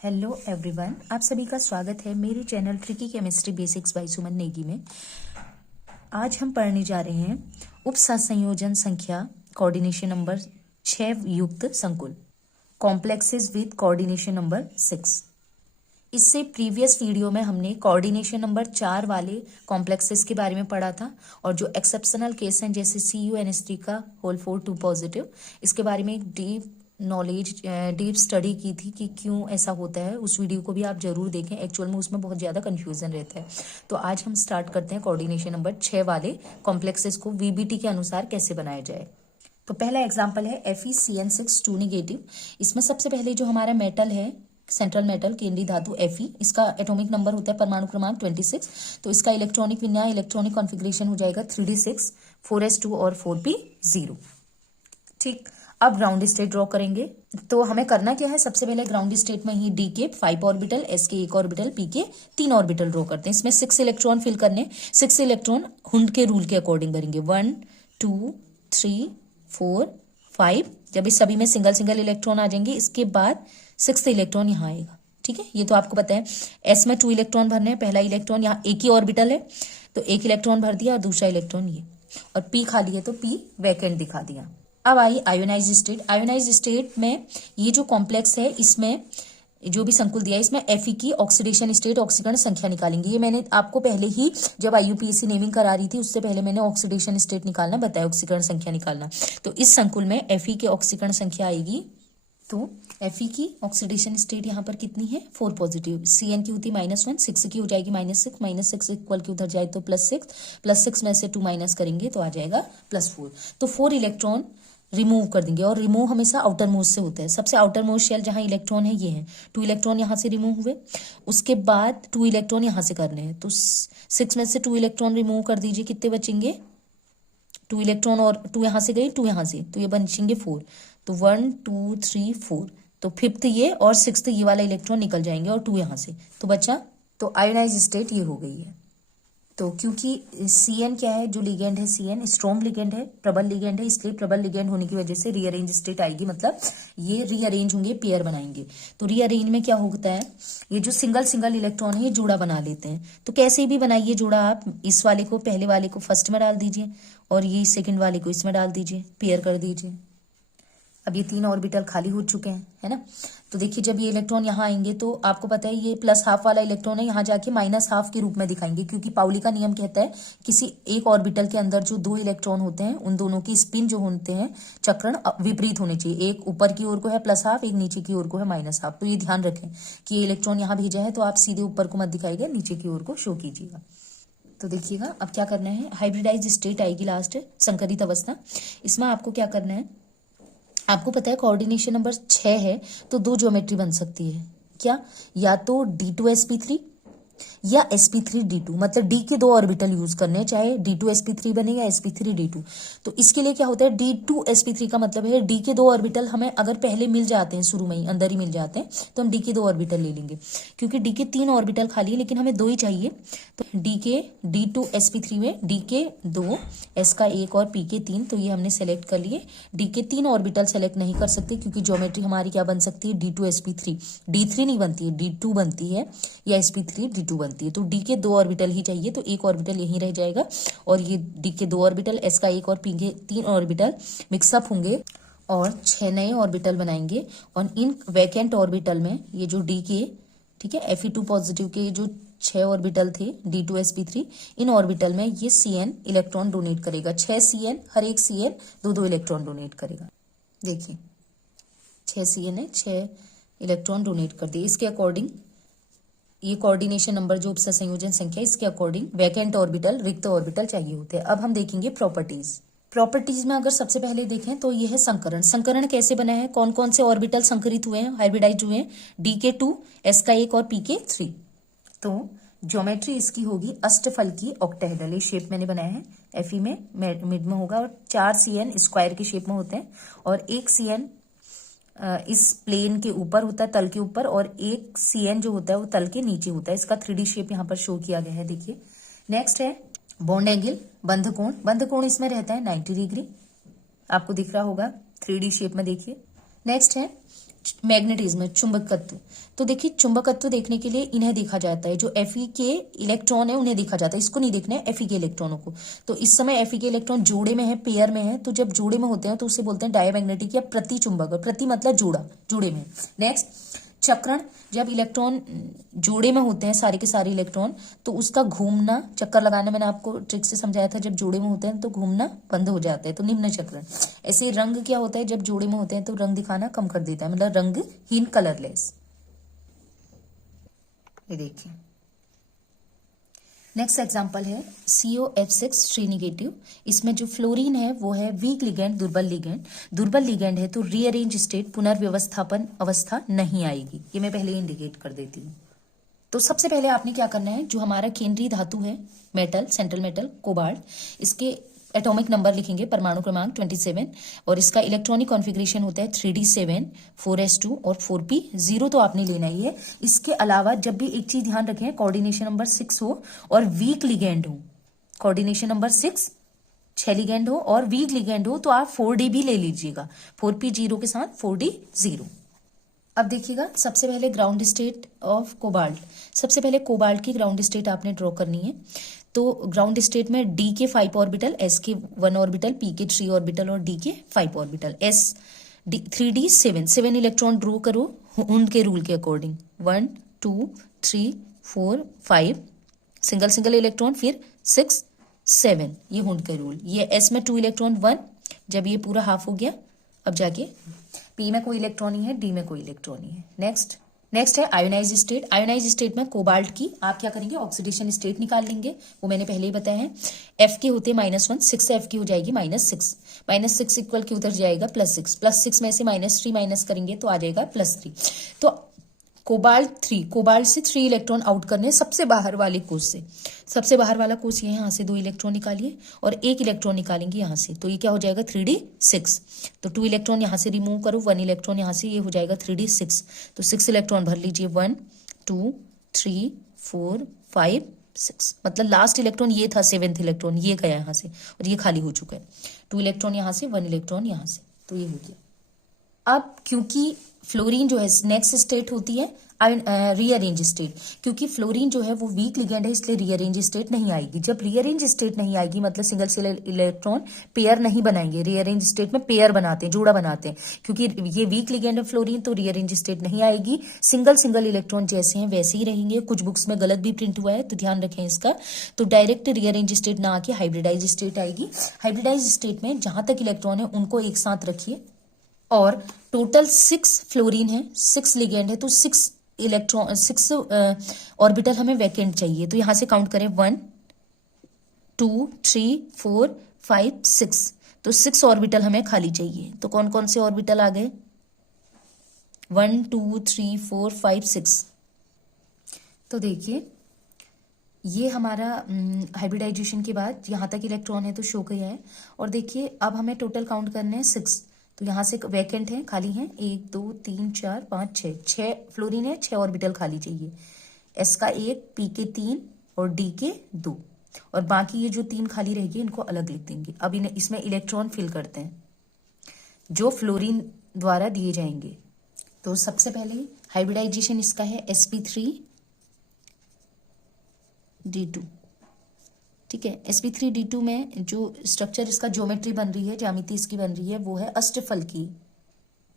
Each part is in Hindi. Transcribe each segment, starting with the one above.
हेलो एवरीवन, आप सभी का स्वागत है मेरे channel tricky chemistry basics by Suman Negi में। आज हम पढ़ने जा रहे हैं उपसंयोजन संख्या कोऑर्डिनेशन नंबर 6 युक्त संकुल कॉम्प्लेक्सेस विद कोऑर्डिनेशन नंबर 6। इससे प्रीवियस वीडियो में हमने कोऑर्डिनेशन नंबर 4 वाले कॉम्प्लेक्सेस के बारे में पढ़ा था और जो एक्सेप्शनल केस हैं जैसे CuNH3 का होल 4 2 पॉजिटिव, इसके बारे में एक डीप स्टडी की थी कि क्यों ऐसा होता है। उस वीडियो को भी आप जरूर देखें, एक्चुअल में उसमें बहुत ज़्यादा कन्फ्यूजन रहता है। तो आज हम स्टार्ट करते हैं कोऑर्डिनेशन नंबर 6 वाले कॉम्प्लेक्सेस को VBT के अनुसार कैसे बनाया जाए। तो पहला एग्जाम्पल है FeCN6 2 नेगेटिव। इसमें सबसे पहले जो हमारा मेटल है, सेंट्रल मेटल केंद्रीय धातु Fe, इसका एटॉमिक नंबर होता है परमाणु क्रमांक 26। तो इसका इलेक्ट्रॉनिक विन्यास, इलेक्ट्रॉनिक कॉन्फ़िगरेशन हो जाएगा 3d6 4s2 और 4p0। ठीक, अब ग्राउंड स्टेट ड्रॉ करेंगे। तो हमें करना क्या है, सबसे पहले ग्राउंड स्टेट में ही D के 5 ऑर्बिटल, S के 1 ऑर्बिटल, P के 3 ऑर्बिटल ड्रॉ करते हैं। इसमें 6 इलेक्ट्रॉन फिल करने। 6 इलेक्ट्रॉन हुंड के रूल के अकॉर्डिंग भरेंगे। 1 2 3 4 5। जब इस सभी में सिंगल सिंगल इलेक्ट्रॉन आ जाएंगे, इसके बाद 6th इलेक्ट्रॉन यहाँ आएगा। ठीक है, ये तो आपको पता है। S में 2 इलेक्ट्रॉन भरने हैं। पहला इलेक्ट्रॉन यहाँ एक ही ऑर्बिटल है तो एक इलेक्ट्रॉन भर दिया और दूसरा इलेक्ट्रॉन ये, और P खाली है तो P वैकेंट दिखा दिया। अब आई आयोनाइज स्टेट। आयोनाइज स्टेट में ये जो कॉम्प्लेक्स है, इसमें जो भी संकुल दिया है, इसमें Fe की ऑक्सीडेशन स्टेट, ऑक्सीकरण संख्या निकालेंगे। ये मैंने आपको पहले ही जब IUPAC नेमिंग करा रही थी उससे पहले मैंने ऑक्सीडेशन स्टेट निकालना बताया, ऑक्सीकरण संख्या निकालना। तो इस संकुल में Fe की ऑक्सीकरण संख्या आएगी। तो Fe की ऑक्सीडेशन स्टेट यहाँ पर कितनी है, 4 पॉजिटिव। Cn की होती -1, 6 की हो जाएगी -6, -6 इक्वल की उधर जाए तो +6 में से 2 माइनस करेंगे तो आ जाएगा +4। तो 4 इलेक्ट्रॉन रिमूव कर देंगे, और रिमूव हमेशा आउटर मोस्ट से होता है। सबसे आउटर मोस्ट शेल जहां इलेक्ट्रॉन है ये है। 2 इलेक्ट्रॉन यहाँ से रिमूव हुए, उसके बाद 2 इलेक्ट्रॉन यहाँ से करने हैं। तो 6 में से 2 इलेक्ट्रॉन रिमूव कर दीजिए, कितने बचेंगे, 2 इलेक्ट्रॉन और 2 यहाँ से गए, 2 यहाँ से, तो ये बचेंगे 4। तो 1 2 3 4, तो 5th ये और 6th ये वाला इलेक्ट्रॉन निकल जाएंगे और 2 यहाँ से, तो बचा। तो आयोनाइज स्टेट ये हो गई है। तो क्योंकि Cn क्या है, जो लिगेंड है Cn स्ट्रॉन्ग लिगेंड है, प्रबल लिगेंड है, इसलिए प्रबल लिगेंड होने की वजह से रीअरेंज स्टेट आएगी, मतलब ये रीअरेंज होंगे, पेयर बनाएंगे। तो रीअरेंज में क्या होता है, ये जो सिंगल सिंगल इलेक्ट्रॉन है ये जोड़ा बना लेते हैं। तो कैसे भी बनाइए जोड़ा, आप इस वाले को, पहले वाले को फर्स्ट में डाल दीजिए और ये सेकेंड वाले को इसमें डाल दीजिए, पेयर कर दीजिए। अब ये 3 ऑर्बिटल खाली हो चुके हैं, है ना। तो देखिए जब ये इलेक्ट्रॉन यहाँ आएंगे तो आपको पता है ये +½ वाला इलेक्ट्रॉन है, यहाँ जाके -½ के रूप में दिखाएंगे, क्योंकि पाउली का नियम कहता है किसी एक ऑर्बिटल के अंदर जो 2 इलेक्ट्रॉन होते हैं उन दोनों की स्पिन जो होते हैं, चक्रण विपरीत होने चाहिए। एक ऊपर की ओर को है +½ एक नीचे की ओर को है -½ तो ये ध्यान रखें कि ये इलेक्ट्रॉन यहाँ भेजा है तो आप सीधे ऊपर को मत दिखाइएगा, नीचे की ओर को शो कीजिएगा। तो देखिएगा अब क्या करना है, हाइब्रिडाइज स्टेट आएगी लास्ट, संकरित अवस्था। इसमें आपको क्या करना है, आपको पता है कोऑर्डिनेशन नंबर 6 है तो 2 ज्योमेट्री बन सकती है। क्या, या तो D2sp3 या sp3d2, मतलब D के 2 ऑर्बिटल यूज करने हैं, चाहे D2sp3 बने या sp3d2। तो इसके लिए क्या होता है, D2sp3 का मतलब है D के 2 ऑर्बिटल हमें अगर पहले मिल जाते हैं, शुरू में ही अंदर ही मिल जाते हैं, तो हम D के 2 ऑर्बिटल ले लेंगे। क्योंकि D के 3 ऑर्बिटल खाली है लेकिन हमें 2 ही चाहिए, तो D2sp3 में D के 2, S का 1 और P के 3, तो ये हमने सेलेक्ट कर लिए। D के 3 ऑर्बिटल सेलेक्ट नहीं कर सकते क्योंकि ज्योमेट्री हमारी क्या बन सकती है, D2sp3, D3 नहीं बनती है, D2 बनती है, या sp3d2 बनती है। तो D के 2 ऑर्बिटल ही चाहिए, तो एक ऑर्बिटल यहीं रह जाएगा और ये D के 2 ऑर्बिटल, S का 1 और P के 3 ऑर्बिटल मिक्सअप होंगे और 6 नए ऑर्बिटल बनाएंगे। और इन वैकेंट ऑर्बिटल में ये जो D के, ठीक है, Fe2 पॉजिटिव के जो 6 ऑर्बिटल थे D2sp3, इन ऑर्बिटल में ये Cn इलेक्ट्रॉन डोनेट करेगा। 6 Cn, हर एक Cn 2 इलेक्ट्रॉन डोनेट करेगा। देखिए 6 Cn है, 6 इलेक्ट्रॉन डोनेट कर दिए। इसके अकॉर्डिंग ये कोऑर्डिनेशन नंबर जो उपसंयोजन संख्या, इसके अकॉर्डिंग वैकेंट ऑर्बिटल, रिक्त ऑर्बिटल चाहिए होते हैं। अब हम देखेंगे प्रॉपर्टीज में अगर सबसे पहले देखें तो ये है संकरण। संकरण कैसे बना है, कौन कौन से ऑर्बिटल संकरित हुए हैं, हाइब्रिडाइज हुए हैं, D के 2, S का 1 और P के 3। तो ज्योमेट्री इसकी होगी अष्टफल की ऑक्टाहेड्रल, ये शेप मैंने बनाया है। Fe में मिड में होगा और 4 Cn स्क्वायर के शेप में होते हैं, और एक Cn इस प्लेन के ऊपर होता है, तल के ऊपर, और एक Cn जो होता है वो तल के नीचे होता है। इसका 3D शेप यहाँ पर शो किया गया है, देखिए। नेक्स्ट है बॉन्ड एंगल, बंध कोण। बंध कोण इसमें रहता है 90 डिग्री, आपको दिख रहा होगा 3D शेप में, देखिए। नेक्स्ट है मैग्नेटिज्म, चुंबकत्व। तो देखिए चुंबकत्व देखने के लिए इन्हें देखा जाता है, जो Fe के इलेक्ट्रॉन है उन्हें देखा जाता है, इसको नहीं देखना है Fe के इलेक्ट्रॉनों को। तो इस समय Fe के इलेक्ट्रॉन जोड़े में है, पेयर में है, तो जब जोड़े में होते हैं तो उसे बोलते हैं डायमैग्नेटिक या प्रति चुंबक। प्रति मतलब जोड़ा, जोड़े में। नेक्स्ट चक्रण, जब इलेक्ट्रॉन जोड़े में होते हैं सारे के सारे इलेक्ट्रॉन, तो उसका घूमना, चक्कर लगाना मैंने आपको ट्रिक से समझाया था, जब जोड़े में होते हैं तो घूमना बंद हो जाता है, तो निम्न चक्रण। ऐसे रंग क्या होता है, जब जोड़े में होते हैं तो रंग दिखाना कम कर देता है, मतलब रंगहीन, कलरलेस। ये देखिए नेक्स्ट एग्जांपल है COF6 3 निगेटिव। इसमें जो फ्लोरीन है वो है वीक लिगेंड, दुर्बल लिगेंड। दुर्बल लिगेंड है तो रीअरेंज स्टेट, पुनर्व्यवस्थापन अवस्था नहीं आएगी, ये मैं पहले इंडिकेट कर देती हूँ। तो सबसे पहले आपने क्या करना है, जो हमारा केंद्रीय धातु है, मेटल, सेंट्रल मेटल कोबाल्ट, इसके एटॉमिक नंबर लिखेंगे, परमाणु क्रमांक 27, और इसका इलेक्ट्रॉनिक कॉन्फ़िगरेशन होता है 3d7, 4s2 और 4p। 0 तो आपने लेना ही है। इसके अलावा जब भी एक चीज ध्यान रखें, कोऑर्डिनेशन नंबर 6 हो और वीक लिगेंड हो, कोऑर्डिनेशन नंबर 6 6 लिगेंड हो और वीक लिगेंड हो, तो आप 4d भी ले लीजिएगा, 4p 0 के साथ 4d 0। अब देखिएगा सबसे पहले ग्राउंड स्टेट ऑफ कोबाल्ट, सबसे पहले कोबाल्ट की ग्राउंड स्टेट आपने ड्रॉ करनी है। तो ग्राउंड स्टेट में D के 5 ऑर्बिटल, S के 1 ऑर्बिटल, P के 3 ऑर्बिटल और D के 5 ऑर्बिटल। 3d7 इलेक्ट्रॉन ड्रॉ करो हुंड के रूल के अकॉर्डिंग। 1 2 3 4 5 सिंगल सिंगल इलेक्ट्रॉन, फिर 6 7, ये हुंड के रूल। ये S में 2 इलेक्ट्रॉन 1, जब ये पूरा हाफ हो गया, अब जाके P में कोई इलेक्ट्रॉन नहीं है, D में कोई इलेक्ट्रॉन नहीं है। नेक्स्ट है आयोनाइज स्टेट। आयोनाइज स्टेट में कोबाल्ट की आप क्या करेंगे, ऑक्सीडेशन स्टेट निकाल लेंगे, वो मैंने पहले ही बताया है। F के होते -1, 6 से F की हो जाएगी -6, -6 इक्वल की उधर जाएगा +6, +6 में से -3 माइनस करेंगे तो आ जाएगा +3। तो कोबाल्ट से 3 इलेक्ट्रॉन आउट करने सबसे बाहर वाले कोष से। सबसे बाहर वाला कोष ये है, यहाँ से 2 इलेक्ट्रॉन निकालिए और 1 इलेक्ट्रॉन निकालेंगे यहाँ से, तो ये क्या हो जाएगा 3d6। तो 2 इलेक्ट्रॉन यहाँ से रिमूव करो, 1 इलेक्ट्रॉन यहाँ से, ये हो जाएगा 3d6। तो 6 इलेक्ट्रॉन भर लीजिए, 1 2 3 4 5 6, मतलब लास्ट इलेक्ट्रॉन ये था, 7th इलेक्ट्रॉन ये गया यहाँ से और ये खाली हो चुका है। 2 इलेक्ट्रॉन यहाँ से, 1 इलेक्ट्रॉन यहाँ से, तो ये हो गया। अब क्योंकि फ्लोरीन जो है नेक्स्ट स्टेट होती है रीअरेंज स्टेट, क्योंकि फ्लोरीन जो है वो वीक लिगेंड है, इसलिए रीअरेंज स्टेट नहीं आएगी। जब रीअरेंज स्टेट नहीं आएगी मतलब सिंगल सिंगल इलेक्ट्रॉन पेयर नहीं बनाएंगे। रीअरेंज स्टेट में पेयर बनाते हैं, जोड़ा बनाते हैं, क्योंकि ये वीक लिगेंड है फ्लोरीन, तो रीअरेंज स्टेट नहीं आएगी। सिंगल सिंगल इलेक्ट्रॉन जैसे हैं वैसे ही रहेंगे। कुछ बुक्स में गलत भी प्रिंट हुआ है, तो ध्यान रखें इसका। तो डायरेक्ट रीअरेंज स्टेट ना आके हाइब्रिडाइज स्टेट आएगी। हाइब्रिडाइज स्टेट में जहां तक इलेक्ट्रॉन है उनको एक साथ रखिए, और टोटल 6 फ्लोरीन है, 6 लिगेंड है, तो 6 इलेक्ट्रॉन 6 ऑर्बिटल हमें वैकेंट चाहिए। तो यहां से काउंट करें 1 2 3 4 5 6, तो 6 ऑर्बिटल हमें खाली चाहिए। तो कौन कौन से ऑर्बिटल आ गए, 1 2 3 4 5 6। तो देखिए ये हमारा हाइब्रिडाइजेशन के बाद यहाँ तक इलेक्ट्रॉन है तो शो किया है। और देखिए अब हमें टोटल काउंट करने हैं 6, तो यहाँ से वैकेंट है, खाली है 1 2 3 4 5 6 फ्लोरीन है, 6 ऑर्बिटल खाली चाहिए। S का 1, P के 3 और D के 2, और बाकी ये जो 3 खाली रहेगी इनको अलग लिख देंगे। अब इन्हें इसमें इलेक्ट्रॉन फिल करते हैं जो फ्लोरीन द्वारा दिए जाएंगे। तो सबसे पहले हाइब्रिडाइजेशन इसका है sp3d2, ठीक है। sp3d2 में जो स्ट्रक्चर इसका ज्योमेट्री बन रही है, ज्यामिति इसकी बन रही है, वो है अष्टफल की,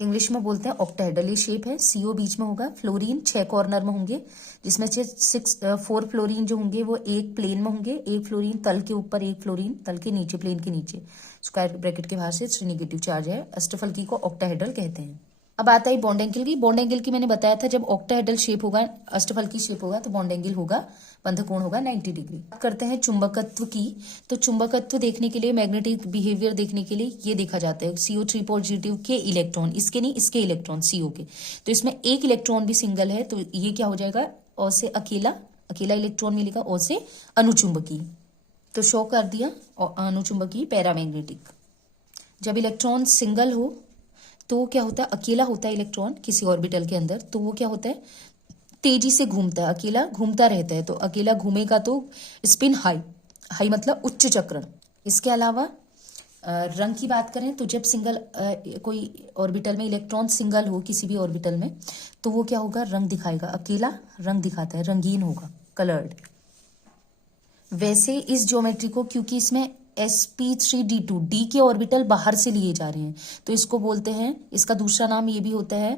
इंग्लिश में बोलते हैं ऑक्टाहेड्रल। ये शेप है, CO बीच में होगा, फ्लोरीन 6 कॉर्नर में होंगे, जिसमें से 4 फ्लोरीन जो होंगे वो एक प्लेन में होंगे, एक फ्लोरीन तल के ऊपर, एक फ्लोरीन तल के नीचे, प्लेन के नीचे, स्क्वायर ब्रैकेट के बाहर से 3 निगेटिव चार्ज है। अष्टफलकी को ऑक्टाहेड्रल कहते हैं। अब आता है बॉन्ड एंगल की। बॉन्ड एंगल की मैंने बताया था, जब ऑक्टाहेड्रल शेप होगा, अष्टफलकी शेप होगा, तो बॉन्ड एंगल होगा, बंध कोण होगा 90 डिग्री। बात करते हैं चुंबकत्व की। तो चुंबकत्व देखने के लिए, मैग्नेटिक बिहेवियर देखने के लिए ये देखा जाता है, CO3 पॉजिटिव के इलेक्ट्रॉन, इसके नहीं, इसके इलेक्ट्रॉन CO के, तो इसमें एक इलेक्ट्रॉन भी सिंगल है, तो ये क्या हो जाएगा, O से अकेला इलेक्ट्रॉन मिलेगा, O से अनुचुंबकीय, तो शो कर दिया, और अनुचुंबकीय पैरामैग्नेटिक। जब इलेक्ट्रॉन सिंगल हो तो क्या होता है, अकेला होता है इलेक्ट्रॉन किसी ऑर्बिटल के अंदर, तो वो क्या होता है, तेजी से घूमता है, अकेला घूमता रहता है। तो अकेला घूमेगा तो स्पिन हाई मतलब उच्च चक्रण। इसके अलावा रंग की बात करें तो जब सिंगल कोई ऑर्बिटल में इलेक्ट्रॉन सिंगल हो किसी भी ऑर्बिटल में, तो वो क्या होगा, रंग दिखाएगा, अकेला रंग दिखाता है, रंगीन होगा, कलर्ड। वैसे इस ज्योमेट्री को, क्योंकि इसमें sp3d2 डी के ऑर्बिटल बाहर से लिए जा रहे हैं, तो इसको बोलते हैं, इसका दूसरा नाम ये भी होता है,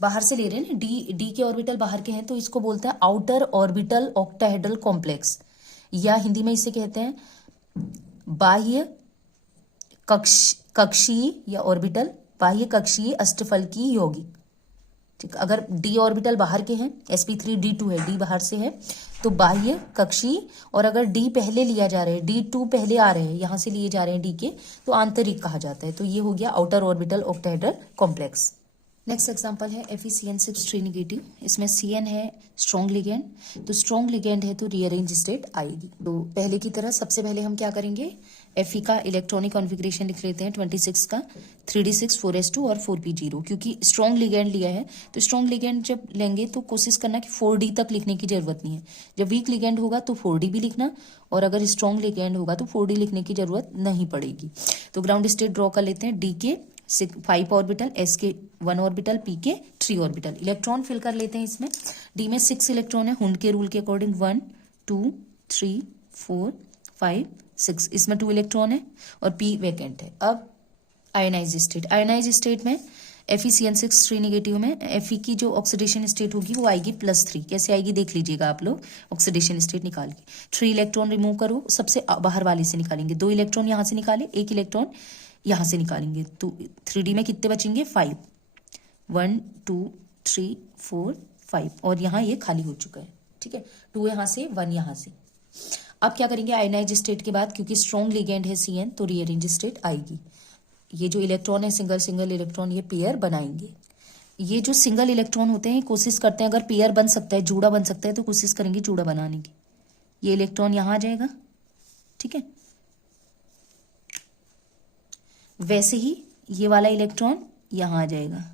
बाहर से ले रहे हैं ना, डी के ऑर्बिटल बाहर के हैं, तो इसको बोलते हैं आउटर ऑर्बिटल ऑक्टाहेड्रल कॉम्प्लेक्स, या हिंदी में इसे कहते हैं बाह्य कक्षीय या ऑर्बिटल, बाह्य कक्षीय अष्टफलकीय यौगिक। ठीक, अगर डी ऑर्बिटल बाहर के हैं, sp3d2 है, डी बाहर से है, तो बाह्य कक्षीय, और अगर डी पहले लिया जा रहा है, d2 पहले आ रहे हैं, यहां से लिए जा रहे हैं डी के, तो आंतरिक कहा जाता है। तो ये हो गया outer orbital octahedral complex. Next example है FeCN6 नेगेटिव। इसमें Cn है स्ट्रॉन्ग लिगेंड, तो स्ट्रॉन्ग लिगेंड है तो रीअरेंज स्टेट आएगी। तो पहले की तरह सबसे पहले हम क्या करेंगे, Fe का इलेक्ट्रॉनिक कॉन्फ़िगरेशन लिख लेते हैं 26 का, 3d6 4s2 और 4p0। क्योंकि स्ट्रॉन्ग लिगेंड लिया है, तो स्ट्रॉन्ग लिगेंड जब लेंगे तो कोशिश करना कि 4d तक लिखने की जरूरत नहीं है। जब वीक लिगेंड होगा तो 4d भी लिखना, और अगर स्ट्रॉन्ग लिगेंड होगा तो 4d लिखने की जरूरत नहीं पड़ेगी। तो ग्राउंड स्टेट ड्रॉ कर लेते हैं। डी के 5 ऑर्बिटल, एस के 1 ऑर्बिटल, पी के 3 ऑर्बिटल। इलेक्ट्रॉन फिल कर लेते हैं इसमें। डी में 6 इलेक्ट्रॉन है, हुंड के रूल के अकॉर्डिंग 1 2 3 4 5 6, इसमें 2 इलेक्ट्रॉन है, और पी वैकेंट है। अब आयनाइज स्टेट, आयनाइज स्टेट में FeCN6 3 नेगेटिव में Fe की जो ऑक्सीडेशन स्टेट होगी वो आएगी +3। कैसे आएगी देख लीजिएगा आप लोग, ऑक्सीडेशन स्टेट निकाल के 3 इलेक्ट्रॉन रिमूव करो, सबसे बाहर वाले से निकालेंगे, 2 इलेक्ट्रॉन यहाँ से निकाले, 1 इलेक्ट्रॉन यहां से निकालेंगे, तो 3D में कितने बचेंगे, 5, 1 2 3 4 5, और यहाँ ये खाली हो चुका है। ठीक है, 2 यहाँ से 1 यहाँ से। अब क्या करेंगे, आयनाइज स्टेट के बाद, क्योंकि स्ट्रॉन्ग लिगेंड है Cn, तो रीअरेंज स्टेट आएगी। ये जो इलेक्ट्रॉन है सिंगल सिंगल इलेक्ट्रॉन, ये पेयर बनाएंगे। ये जो सिंगल इलेक्ट्रॉन होते हैं कोशिश करते हैं, अगर पेयर बन सकता है, जोड़ा बन सकता है, तो कोशिश करेंगे जोड़ा बनाने की। ये इलेक्ट्रॉन यहाँ आ जाएगा, ठीक है, वैसे ही ये वाला इलेक्ट्रॉन यहाँ आ जाएगा,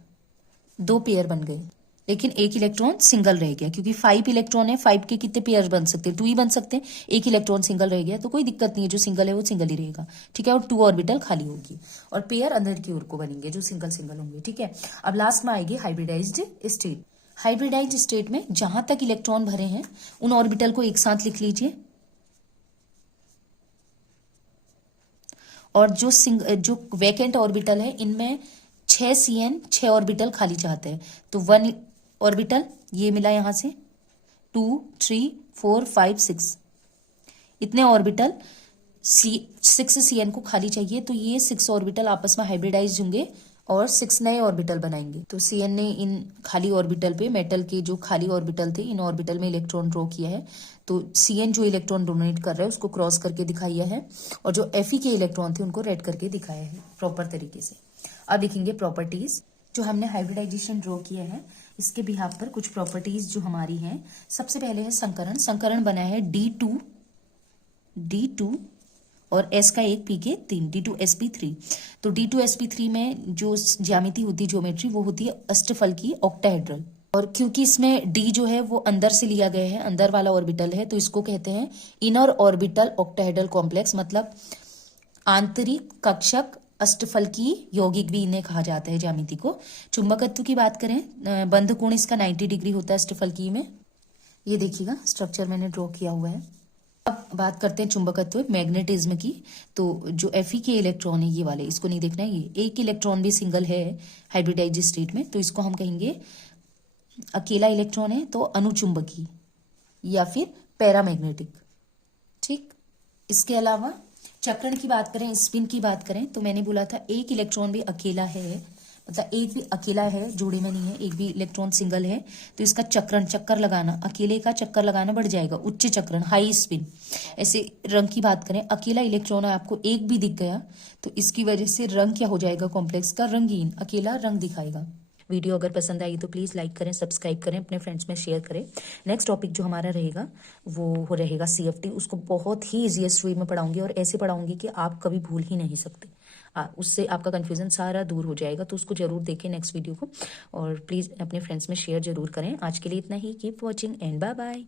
2 पेयर बन गए, लेकिन 1 इलेक्ट्रॉन सिंगल रह गया, क्योंकि 5 इलेक्ट्रॉन है, 5 के कितने पेयर बन सकते हैं, 2 ही बन सकते हैं, 1 इलेक्ट्रॉन सिंगल रह गया, तो कोई दिक्कत नहीं है, जो सिंगल है वो सिंगल ही रहेगा। ठीक है, और 2 ऑर्बिटल खाली होगी, और पेयर अंदर की ओर को बनेंगे जो सिंगल सिंगल होंगे। ठीक है, अब लास्ट में आएगी हाइब्रिडाइज्ड स्टेट। हाइब्रिडाइज्ड स्टेट में जहां तक इलेक्ट्रॉन भरे हैं उन ऑर्बिटल को एक साथ लिख लीजिए, और जो वैकेंट ऑर्बिटल है इनमें 6 Cn 6 ऑर्बिटल खाली चाहते हैं, तो 1 ऑर्बिटल ये मिला यहां से, 2 3 4 5 6, इतने ऑर्बिटल 6 Cn को खाली चाहिए, तो ये 6 ऑर्बिटल आपस में हाइब्रिडाइज होंगे और 6 नए ऑर्बिटल बनाएंगे। तो Cn ने इन खाली ऑर्बिटल पे, मेटल के जो खाली ऑर्बिटल थे, इन ऑर्बिटल में इलेक्ट्रॉन ड्रॉ किया है, तो Cn जो इलेक्ट्रॉन डोनेट कर रहा है उसको क्रॉस करके दिखाया है, और जो Fe के इलेक्ट्रॉन थे उनको रेड करके दिखाया है प्रॉपर तरीके से। अब देखेंगे प्रॉपर्टीज, जो हमने हाइब्रिडाइजेशन ड्रॉ किया है इसके बिहाफ पर कुछ प्रॉपर्टीज जो हमारी हैं। सबसे पहले है संकरण। संकरण बना है D2 और S का 1 P के 3, D2sp3। तो D2sp3 में जो ज्यामिति होती है, ज्योमेट्री, वो होती है अष्टफलकीय ऑक्टाहेड्रल, और क्योंकि इसमें D जो है वो अंदर से लिया गया है, अंदर वाला ऑर्बिटल है, तो इसको कहते हैं इनर ऑर्बिटल ऑक्टाहेड्रल कॉम्प्लेक्स, मतलब आंतरिक कक्षक अष्टफलकीय यौगिक भी इन्हें कहा जाता है ज्यामिति को। चुंबकत्व की बात करें, बंध कोण इसका 90 डिग्री होता है अष्टफलकीय में। ये देखिएगा स्ट्रक्चर मैंने ड्रॉ किया हुआ है। अब बात करते हैं चुंबकत्व, मैग्नेटिज्म की। तो जो Fe के इलेक्ट्रॉन है ये वाले, इसको नहीं देखना है, ये 1 इलेक्ट्रॉन भी सिंगल है हाइब्रिडाइज स्टेट में, तो इसको हम कहेंगे अकेला इलेक्ट्रॉन है तो अनुचुंबकीय या फिर पैरामैग्नेटिक। ठीक, इसके अलावा चक्रण की बात करें, स्पिन की बात करें, तो मैंने बोला था 1 इलेक्ट्रॉन भी अकेला है, मतलब एक भी अकेला है, जोड़े में नहीं है, एक भी इलेक्ट्रॉन सिंगल है, तो इसका चक्रण, चक्कर लगाना, अकेले का चक्कर लगाना बढ़ जाएगा, उच्च चक्रण, हाई स्पिन। ऐसे रंग की बात करें, अकेला इलेक्ट्रॉन है, आपको एक भी दिख गया तो इसकी वजह से रंग क्या हो जाएगा, कॉम्प्लेक्स का रंगीन, अकेला रंग दिखाएगा। वीडियो अगर पसंद आई तो प्लीज़ लाइक करें, सब्सक्राइब करें, अपने फ्रेंड्स में शेयर करें। नेक्स्ट टॉपिक जो हमारा रहेगा वो रहेगा CFT। उसको बहुत ही ईजीएस्ट वे में पढ़ाऊंगी, और ऐसे पढ़ाऊंगी कि आप कभी भूल ही नहीं सकते। उससे आपका कन्फ्यूजन सारा दूर हो जाएगा, तो उसको जरूर देखें नेक्स्ट वीडियो को, और प्लीज़ अपने फ्रेंड्स में शेयर जरूर करें। आज के लिए इतना ही। Keep watching and bye bye.